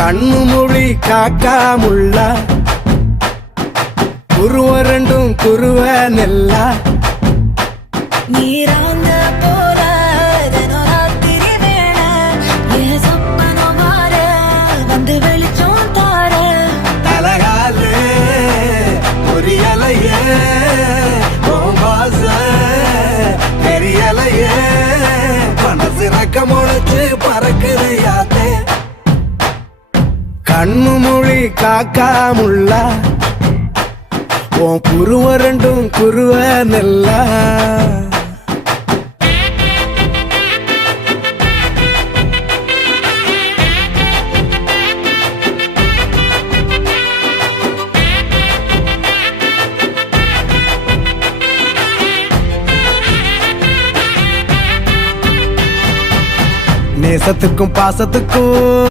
கண்ணு மொழி காக்காமுள்ள குருவ ரெண்டும் குருவ நெல்லா நீராங்க போல ராத்திரி வேண என் சொப்பனம் மாற வந்து வெளிச்சம் தார தலகாலே பொரியலையே வாச பெரியலையே மனசு ரக்க முளைச்சு பறக்குது யாத்தே கண்ணு மொழி காக்காமுள்ள உன் குருவ ரெண்டும் குருவ நெல்லா நேசத்துக்கும் பாசத்துக்கும்